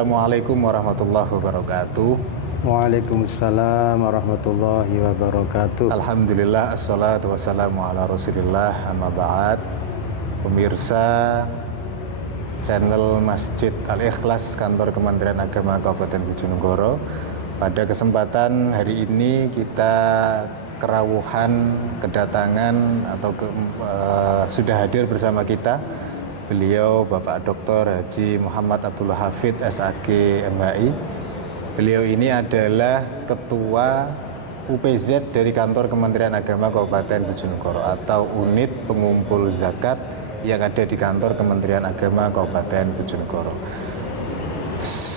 Assalamualaikum warahmatullahi wabarakatuh. Waalaikumsalam warahmatullahi wabarakatuh. Alhamdulillah, assalatu wassalamu ala rasulillah, amma ba'd. Pemirsa channel Masjid Al-Ikhlas Kantor Kementerian Agama Kabupaten Bojonegoro, pada kesempatan hari ini kita kerawuhan kedatangan atau sudah hadir bersama kita beliau Bapak Dr. Haji Muhammad Abdullah Hafid SAG MHI. Beliau ini adalah Ketua UPZ dari Kantor Kementerian Agama Kabupaten Bojonegoro atau Unit Pengumpul Zakat yang ada di Kantor Kementerian Agama Kabupaten Bojonegoro.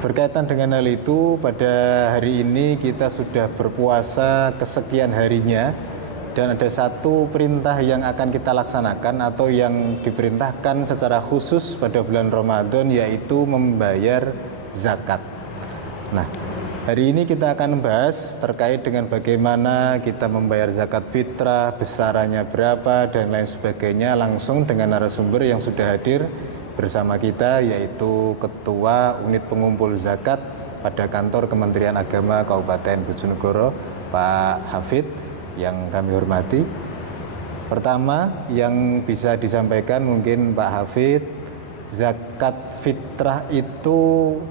Berkaitan dengan hal itu, pada hari ini kita sudah berpuasa kesekian harinya dan ada satu perintah yang akan kita laksanakan atau yang diperintahkan secara khusus pada bulan Ramadan, yaitu membayar zakat. Nah, hari ini kita akan membahas terkait dengan bagaimana kita membayar zakat fitrah, besarannya berapa dan lain sebagainya, langsung dengan narasumber yang sudah hadir bersama kita, yaitu Ketua Unit Pengumpul Zakat pada Kantor Kementerian Agama Kabupaten Bojonegoro, Pak Hafid, yang kami hormati. Pertama yang bisa disampaikan mungkin Pak Hafid, zakat fitrah itu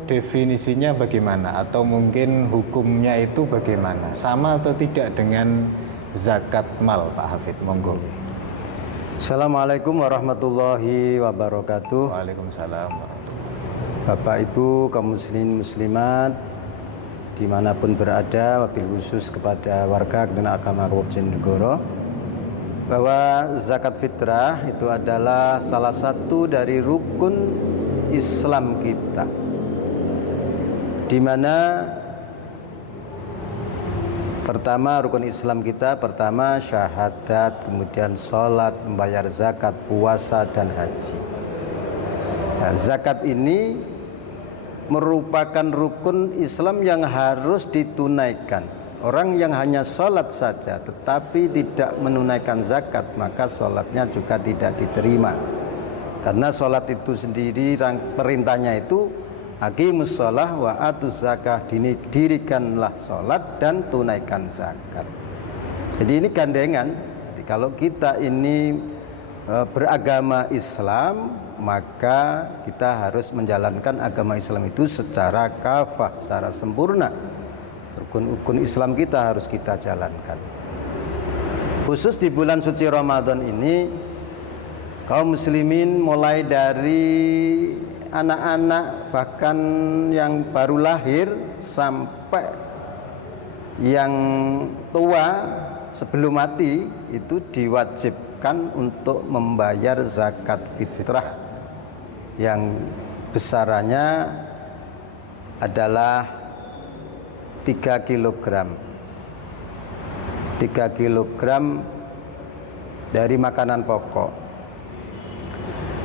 definisinya bagaimana atau mungkin hukumnya itu bagaimana, sama atau tidak dengan zakat mal, Pak Hafid? Monggo. Assalamualaikum warahmatullahi wabarakatuh. Waalaikumsalam warahmatullahi. Bapak Ibu kaum muslimin muslimat dimanapun berada, wabil khusus kepada warga Kementerian Agama Bojonegoro, bahwa zakat fitrah itu adalah salah satu dari rukun Islam kita, di mana pertama rukun Islam kita pertama syahadat, kemudian sholat, membayar zakat, puasa dan haji. Nah, zakat ini merupakan rukun Islam yang harus ditunaikan. Orang yang hanya sholat saja tetapi tidak menunaikan zakat, maka sholatnya juga tidak diterima. Karena sholat itu sendiri perintahnya itu aqimus sholah wa atuz zakah, dirikanlah sholat dan tunaikan zakat. Jadi ini gandengan. Jadi kalau kita ini beragama Islam, maka kita harus menjalankan agama Islam itu secara kafah, secara sempurna. Rukun-rukun Islam kita harus kita jalankan. Khusus di bulan suci Ramadan ini, kaum muslimin mulai dari anak-anak bahkan yang baru lahir sampai yang tua sebelum mati itu diwajibkan untuk membayar zakat fitrah yang besarannya adalah 3 kg. 3 kg dari makanan pokok.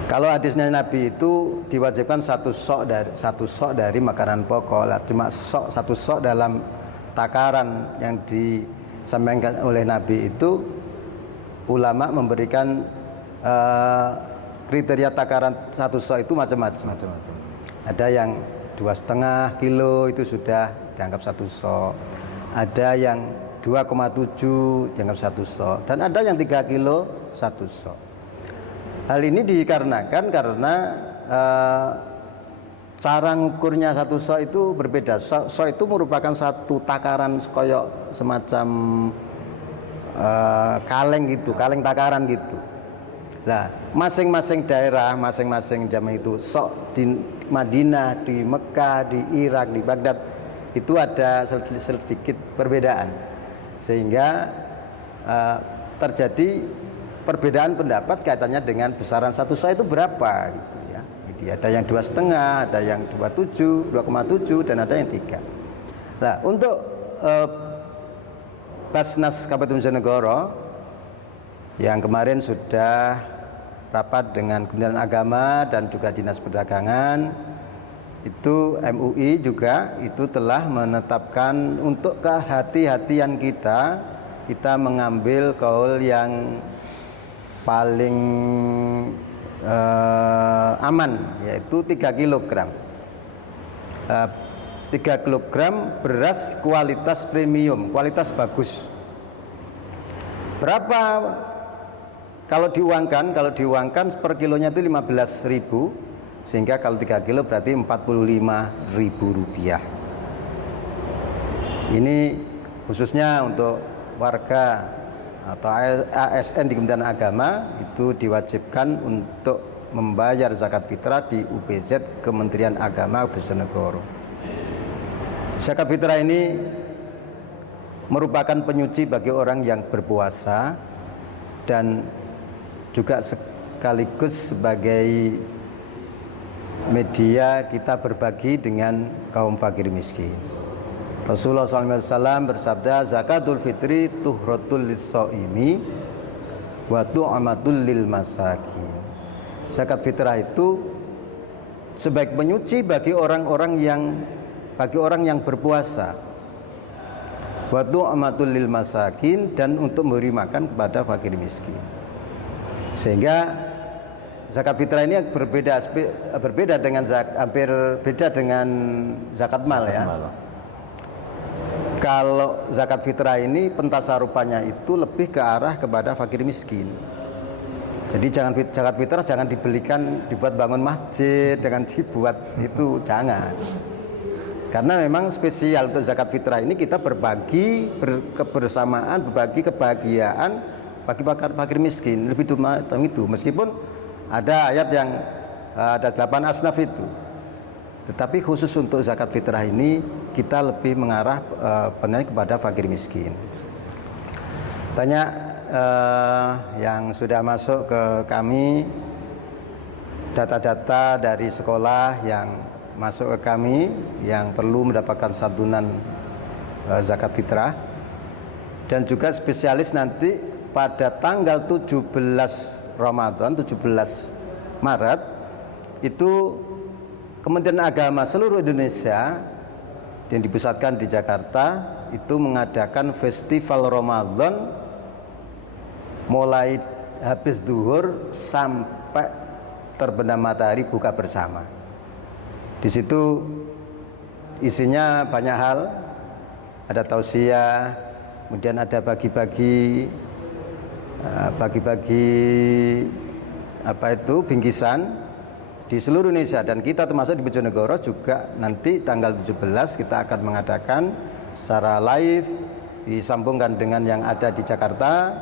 Kalau hadisnya Nabi itu diwajibkan satu sok dari makanan pokok. Cuma satu sok dalam takaran yang disampaikan oleh Nabi itu, ulama memberikan kriteria takaran satu sok itu macam-macam. Ada yang 2,5 kilo itu sudah dianggap satu sok, ada yang 2,7 dianggap satu sok, dan ada yang 3 kilo satu sok. Hal ini dikarenakan karena cara ngukurnya satu sok itu berbeda. Sok itu merupakan satu takaran koyok semacam kaleng gitu, kaleng takaran gitu. Nah, masing-masing daerah, masing-masing zaman itu sok di Madinah, di Mekah, di Irak, di Baghdad itu ada sedikit perbedaan, sehingga terjadi perbedaan pendapat kaitannya dengan besaran satu sok itu berapa gitu ya. Jadi ada yang 2,5, ada yang 2,7, 2,7 dan ada yang 3. Nah, untuk Basnas Kabupaten Bojonegoro yang kemarin sudah rapat dengan Kementerian Agama dan juga Dinas Perdagangan, itu MUI juga itu telah menetapkan untuk kehati-hatian kita mengambil kaul yang paling aman, yaitu 3 kg. 3 kilogram beras kualitas premium, kualitas bagus. Berapa kalau diuangkan? Kalau diuangkan per kilonya itu 15.000, sehingga kalau 3 kilo berarti 45.000 rupiah. Ini khususnya untuk warga atau ASN di Kementerian Agama itu diwajibkan untuk membayar zakat fitrah di UPZ Kementerian Agama Bojonegoro. Zakat fitrah ini merupakan penyuci bagi orang yang berpuasa dan juga sekaligus sebagai media kita berbagi dengan kaum fakir miskin. Rasulullah SAW bersabda, zakatul fitri tuhratul lis-shaimi wa tu'amatul lil masakin. Zakat fitrah itu sebaik penyuci bagi orang yang berpuasa, wa tu'amatul lil masakin, dan untuk memberi makan kepada fakir miskin. Sehingga zakat fitrah ini berbeda dengan hampir beda dengan zakat mal ya. Kalau zakat fitrah ini pentasarufannya itu lebih ke arah kepada fakir miskin. Jadi zakat fitrah jangan dibuat bangun masjid, dengan dibuat itu jangan. Karena memang spesial untuk zakat fitrah ini kita berbagi kebersamaan, berbagi kebahagiaan bagi fakir miskin. Lebih itu meskipun ada ayat yang ada 8 asnaf itu. Tetapi khusus untuk zakat fitrah ini kita lebih mengarah benar kepada fakir miskin. Banyak yang sudah masuk ke kami data-data dari sekolah yang masuk ke kami yang perlu mendapatkan santunan zakat fitrah, dan juga spesialis nanti pada tanggal 17 Ramadan, 17 Maret itu Kementerian Agama seluruh Indonesia yang dipusatkan di Jakarta itu mengadakan festival Ramadan mulai habis duhur sampai terbenam matahari, buka bersama. Di situ isinya banyak hal, ada tausiah, kemudian ada bagi-bagi bingkisan di seluruh Indonesia, dan kita termasuk di Bojonegoro juga nanti tanggal 17 kita akan mengadakan secara live, disambungkan dengan yang ada di Jakarta.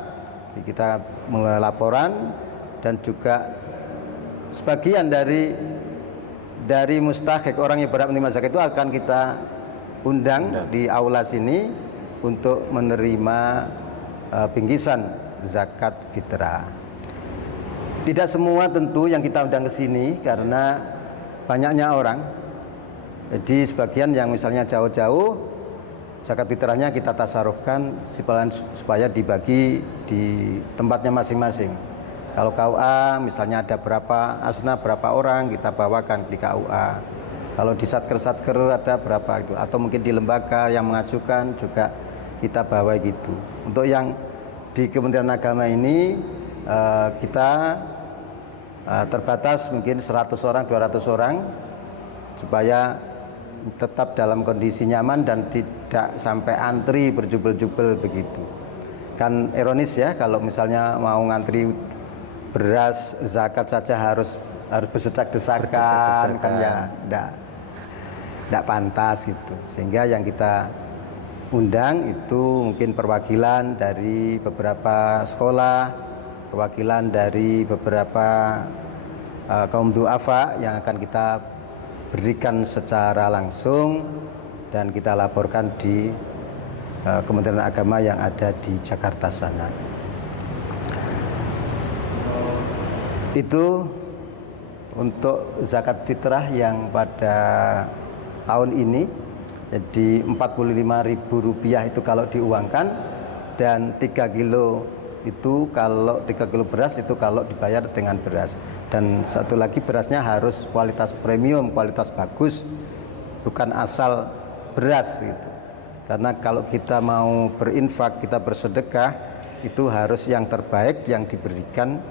Kita melaporan, dan juga sebagian dari mustahik orang yang berhak menerima zakat itu akan kita undang di aula sini untuk menerima bingkisan zakat fitrah. Tidak semua tentu yang kita undang ke sini karena banyaknya orang. Jadi sebagian yang misalnya jauh-jauh, zakat fitrahnya kita tasarufkan supaya dibagi di tempatnya masing-masing. Kalau KUA misalnya ada berapa asnaf, berapa orang, kita bawakan di KUA. Kalau di satker ada berapa itu, atau mungkin di lembaga yang mengajukan juga kita bawa gitu. Untuk yang di Kementerian Agama ini kita terbatas mungkin 100 orang, 200 orang, supaya tetap dalam kondisi nyaman dan tidak sampai antri berjubel-jubel begitu. Kan ironis ya, kalau misalnya mau ngantri beras zakat saja harus berdesak-desakan, kan ya tidak pantas gitu. Sehingga yang kita undang itu mungkin perwakilan dari beberapa sekolah, perwakilan dari beberapa kaum duafa yang akan kita berikan secara langsung dan kita laporkan di Kementerian Agama yang ada di Jakarta sana. Itu untuk zakat fitrah yang pada tahun ini. Jadi Rp45.000 itu kalau diuangkan, dan 3 kilo itu kalau 3 kilo beras itu kalau dibayar dengan beras. Dan satu lagi, berasnya harus kualitas premium, kualitas bagus, bukan asal beras gitu. Karena kalau kita mau berinfak, kita bersedekah, itu harus yang terbaik yang diberikan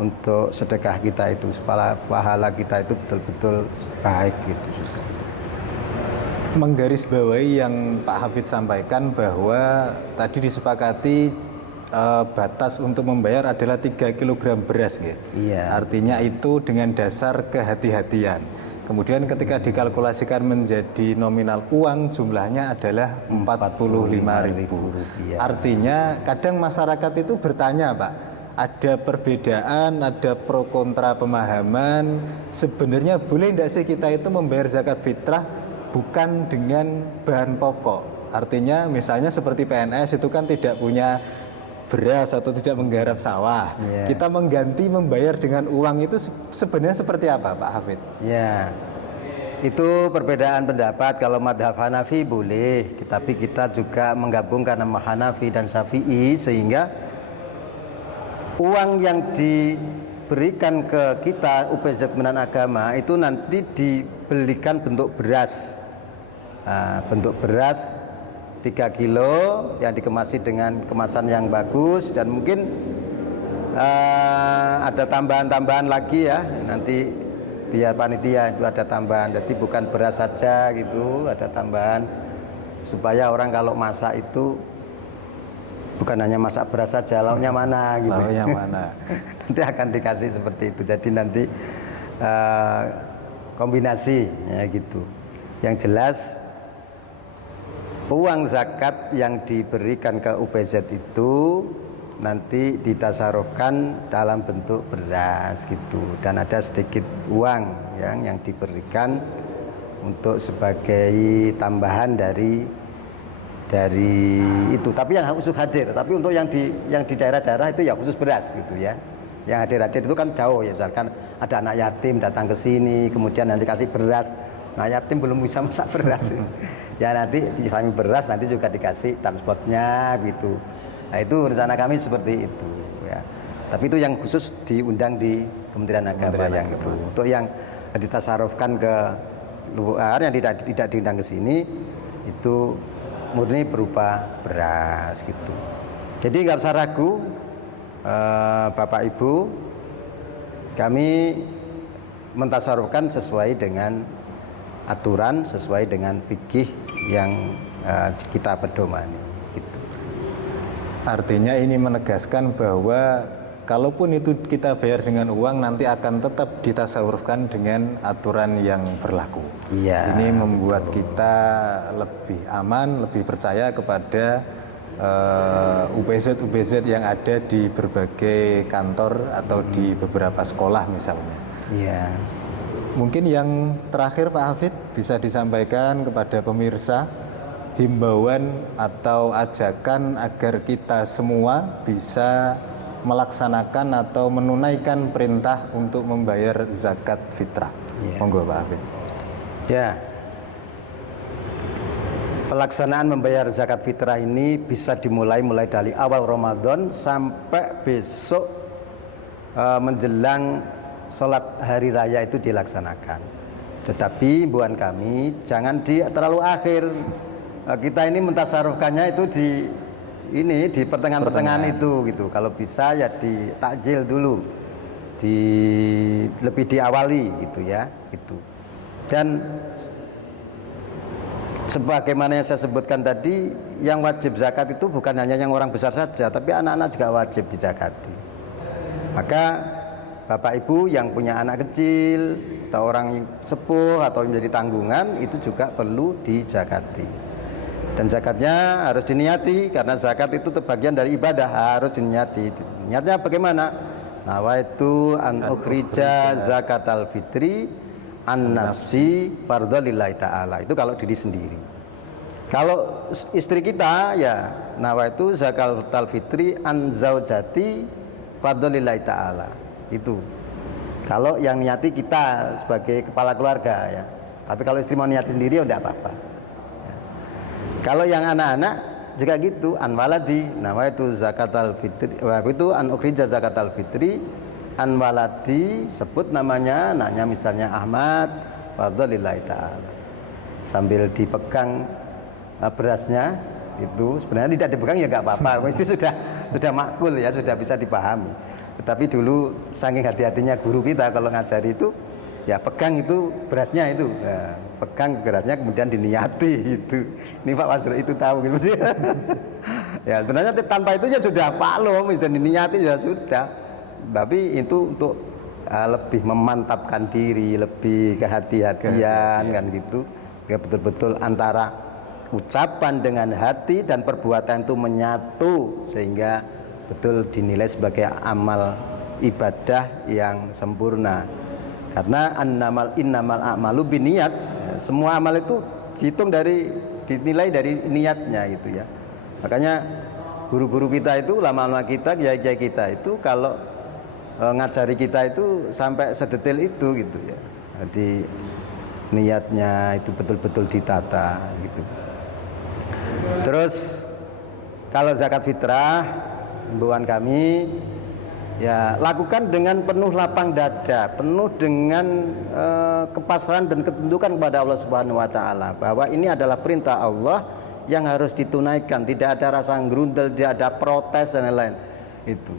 untuk sedekah kita itu, supaya pahala kita itu betul-betul baik gitu. menggarisbawahi yang Pak Hafid sampaikan bahwa tadi disepakati batas untuk membayar adalah 3 kg beras, gitu. Iya. Artinya itu dengan dasar kehati-hatian. Kemudian ketika dikalkulasikan menjadi nominal uang jumlahnya adalah Rp45.000. Artinya kadang masyarakat itu bertanya, Pak, ada perbedaan, ada pro kontra pemahaman. Sebenarnya boleh tidak sih kita itu membayar zakat fitrah bukan dengan bahan pokok? Artinya misalnya seperti PNS itu kan tidak punya beras atau tidak menggarap sawah. Kita mengganti membayar dengan uang itu sebenarnya seperti apa, Pak Hafid? Ya, itu perbedaan pendapat. Kalau madhab Hanafi boleh, tapi kita juga menggabungkan nama Hanafi dan Syafi'i sehingga uang yang diberikan ke kita UPZ Pemenang Agama itu nanti dibelikan bentuk beras. Bentuk beras 3 kilo yang dikemasi dengan kemasan yang bagus, dan mungkin ada tambahan-tambahan lagi ya, nanti biar panitia itu ada tambahan, jadi bukan beras saja gitu, ada tambahan supaya orang kalau masak itu bukan hanya masak beras saja, lauknya mana gitu. Lauknya mana? Nanti akan dikasih seperti itu, jadi nanti kombinasi ya gitu. Yang jelas uang zakat yang diberikan ke UPZ itu nanti ditasarufkan dalam bentuk beras gitu, dan ada sedikit uang yang diberikan untuk sebagai tambahan dari itu, tapi yang khusus hadir. Tapi untuk yang di daerah-daerah itu ya khusus beras gitu ya. Yang hadir-hadir itu kan jauh ya, misalkan ada anak yatim datang ke sini kemudian nanti kasih beras. Nah, yatim belum bisa masak beras. Ya nanti selain beras nanti juga dikasih transportnya gitu. Nah, itu rencana kami seperti itu ya. Tapi itu yang khusus diundang di Kementerian Agama yang itu. Untuk yang ditasarufkan ke luar yang tidak diundang ke sini itu murni berupa beras gitu. Jadi nggak usah ragu, Bapak Ibu, kami mentasarufkan sesuai dengan aturan, sesuai dengan fikih yang kita pedomani gitu. Artinya ini menegaskan bahwa kalaupun itu kita bayar dengan uang nanti akan tetap ditasawurkan dengan aturan yang berlaku. Iya. Ini membuat kita lebih aman, lebih percaya kepada UPZ yang ada di berbagai kantor atau di beberapa sekolah misalnya. Iya. Mungkin yang terakhir Pak Hafid bisa disampaikan kepada pemirsa himbauan atau ajakan agar kita semua bisa melaksanakan atau menunaikan perintah untuk membayar zakat fitrah. Monggo Pak Hafid. Ya. Pelaksanaan membayar zakat fitrah ini bisa dimulai dari awal Ramadan sampai besok menjelang sholat hari raya itu dilaksanakan. Tetapi himbauan kami jangan terlalu akhir. Kita ini mentasarufkannya itu di pertengahan itu gitu. Kalau bisa ya ditakjil dulu, lebih diawali gitu ya, itu. Dan sebagaimana yang saya sebutkan tadi, yang wajib zakat itu bukan hanya yang orang besar saja, tapi anak-anak juga wajib dizakati. Maka Bapak Ibu yang punya anak kecil atau orang sepuh atau menjadi tanggungan itu juga perlu dizakati. Dan zakatnya harus diniati, karena zakat itu terbagian dari ibadah, harus diniati. Niatnya bagaimana? Nawaitu an ukhrija zakatal fitri an nafsi fardhalillahi ta'ala. Itu kalau diri sendiri. Kalau istri kita ya nawaitu zakatal fitri an zaujati fardhalillahi ta'ala. Itu kalau yang niati kita sebagai kepala keluarga ya. Tapi kalau istri mau niati sendiri ya enggak apa-apa ya. Kalau yang anak-anak juga gitu, an waladi nawaitu zakatal fitri, itu an ukhrija zakatal fitri an waladi, sebut namanya anaknya misalnya Ahmad fardhalillahi ta'ala, sambil dipegang berasnya. Itu sebenarnya tidak dipegang ya nggak apa-apa, itu sudah makul ya, sudah bisa dipahami. Tetapi dulu saking hati-hatinya guru kita kalau ngajari itu Ya pegang itu berasnya itu, ya, pegang berasnya kemudian diniati itu. Ini Pak Wasro itu tahu gitu sih. Ya sebenarnya tanpa itu ya sudah maklum, sudah diniati ya sudah. Tapi itu untuk lebih memantapkan diri, lebih kehati-hatian kan gitu. Ya betul-betul antara ucapan dengan hati dan perbuatan itu menyatu sehingga betul dinilai sebagai amal ibadah yang sempurna. Karena innamal a'malu binniyat, semua amal itu dinilai dari niatnya gitu ya. Makanya guru-guru kita itu, ulama-ulama kita, kiai-kiai kita itu kalau ngajari kita itu sampai sedetail itu gitu ya. Jadi niatnya itu betul-betul ditata gitu. Terus kalau zakat fitrah, himbauan kami ya lakukan dengan penuh lapang dada, penuh dengan kepasrahan dan ketundukan kepada Allah Subhanahu wa taala bahwa ini adalah perintah Allah yang harus ditunaikan, tidak ada rasa gerundel, tidak ada protes dan lain-lain. Itu.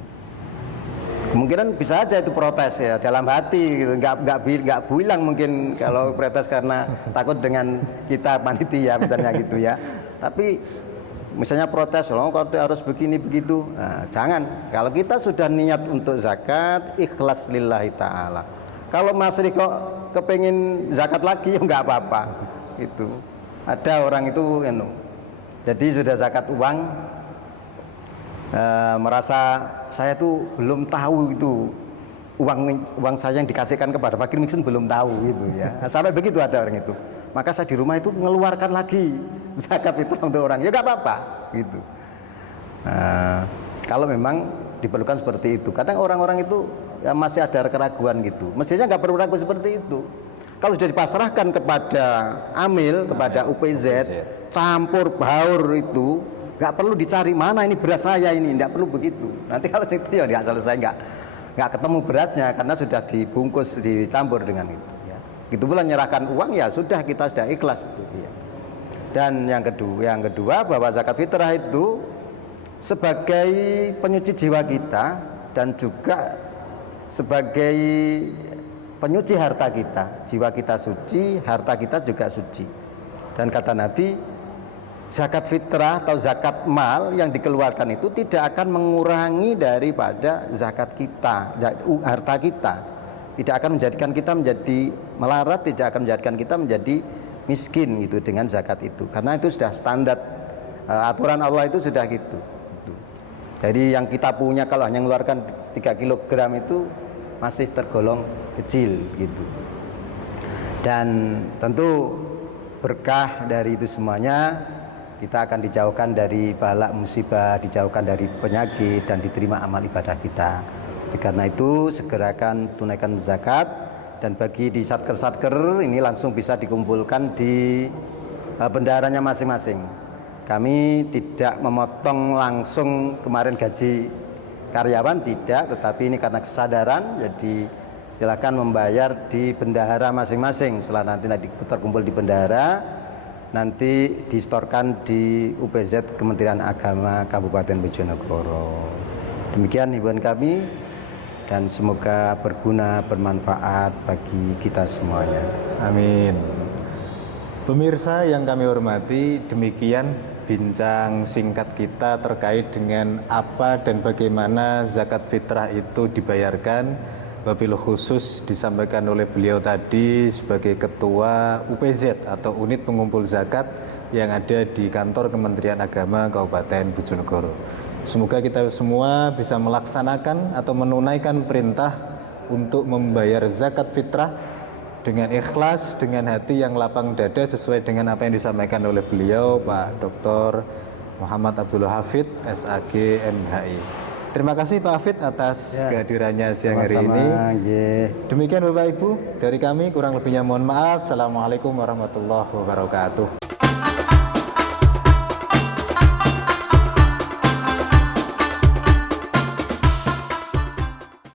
Kemungkinan bisa aja itu protes ya dalam hati gitu, nggak bilang mungkin kalau protes karena takut dengan kita panitia misalnya gitu ya. Tapi misalnya protes, loh kalau harus begini begitu, nah, jangan. Kalau kita sudah niat untuk zakat, ikhlas lillahi ta'ala. Kalau masih kok kepengen zakat lagi, ya nggak apa-apa. Itu ada orang itu, jadi sudah zakat uang, merasa saya tuh belum tahu itu uang saya yang dikasihkan kepada fakir miskin belum tahu gitu ya. Sampai begitu ada orang itu. Maka saya di rumah itu mengeluarkan lagi zakat fitrah untuk orang, ya nggak apa-apa gitu. Kalau memang diperlukan seperti itu, kadang orang-orang itu ya masih ada keraguan gitu. Mestinya nggak perlu ragu seperti itu. Kalau sudah dipasrahkan kepada amil, kepada UPZ, campur baur itu, nggak perlu dicari mana ini beras saya ini, nggak perlu begitu. Nanti kalau itu ya nggak selesai, nggak ketemu berasnya karena sudah dibungkus, dicampur dengan itu. Gitu pula menyerahkan uang ya sudah, kita sudah ikhlas itu ya. Dan yang kedua bahwa zakat fitrah itu sebagai penyuci jiwa kita dan juga sebagai penyuci harta kita. Jiwa kita suci, harta kita juga suci. Dan kata Nabi, zakat fitrah atau zakat mal yang dikeluarkan itu tidak akan mengurangi daripada zakat kita, harta kita. Tidak akan menjadikan kita menjadi melarat, tidak akan menjadikan kita menjadi miskin gitu dengan zakat itu. Karena itu sudah standar, aturan Allah itu sudah gitu. Jadi yang kita punya kalau hanya mengeluarkan 3 kg itu masih tergolong kecil gitu. Dan tentu berkah dari itu semuanya, kita akan dijauhkan dari bala musibah, dijauhkan dari penyakit dan diterima amal ibadah kita. Karena itu segerakan tunaikan zakat, dan bagi di satker-satker ini langsung bisa dikumpulkan di bendaharanya masing-masing. Kami tidak memotong langsung kemarin gaji karyawan, tidak, tetapi ini karena kesadaran, jadi silakan membayar di bendahara masing-masing. Setelah nanti terkumpul di bendahara, nanti distorkan di UPZ Kementerian Agama Kabupaten Bojonegoro. Demikian himbauan kami. Dan semoga berguna, bermanfaat bagi kita semuanya. Amin. Pemirsa yang kami hormati, demikian bincang singkat kita terkait dengan apa dan bagaimana zakat fitrah itu dibayarkan. Wabil khusus disampaikan oleh beliau tadi sebagai Ketua UPZ atau Unit Pengumpul Zakat yang ada di kantor Kementerian Agama Kabupaten Bojonegoro. Semoga kita semua bisa melaksanakan atau menunaikan perintah untuk membayar zakat fitrah dengan ikhlas, dengan hati yang lapang dada sesuai dengan apa yang disampaikan oleh beliau Pak Dr. Muhammad Abdul Hafid, SAG, MHI. Terima kasih Pak Hafid atas kehadirannya siang hari ini. Demikian Bapak Ibu, dari kami kurang lebihnya mohon maaf. Assalamualaikum warahmatullahi wabarakatuh.